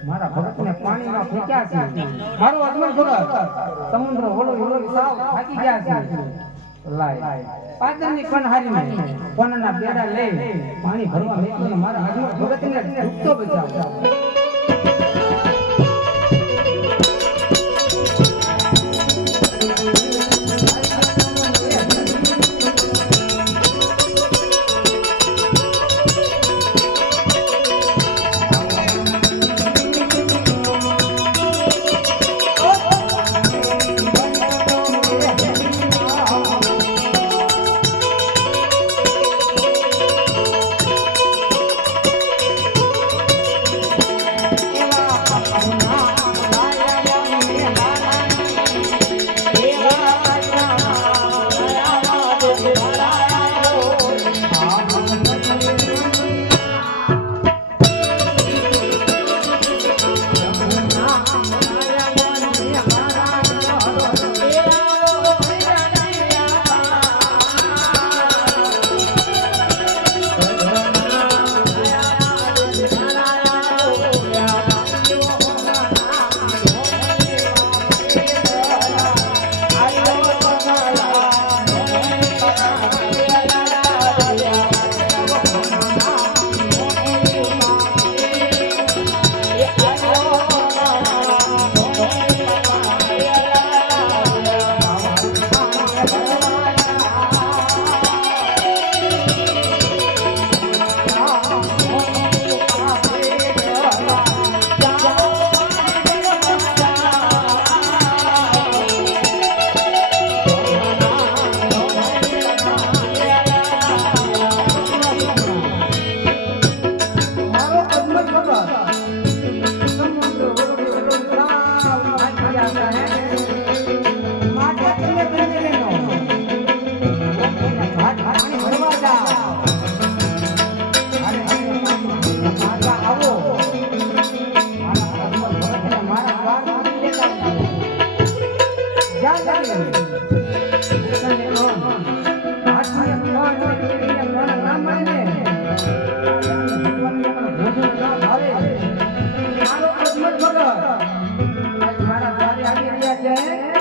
મારા ભગતને પાણીમાં ફેંક્યા છે મારો અજમલ ભગત સમુદ્ર ઓલો ઓલો સાવ થાકી ગયા છે લાય પાદરની કનહારીને કોનના બેડા લઈ પાણી ભરવા મેકીને મારા અજમલ ભગતને ડૂબતો બચાવ મારા દ્વારે આવી રહ્યા છે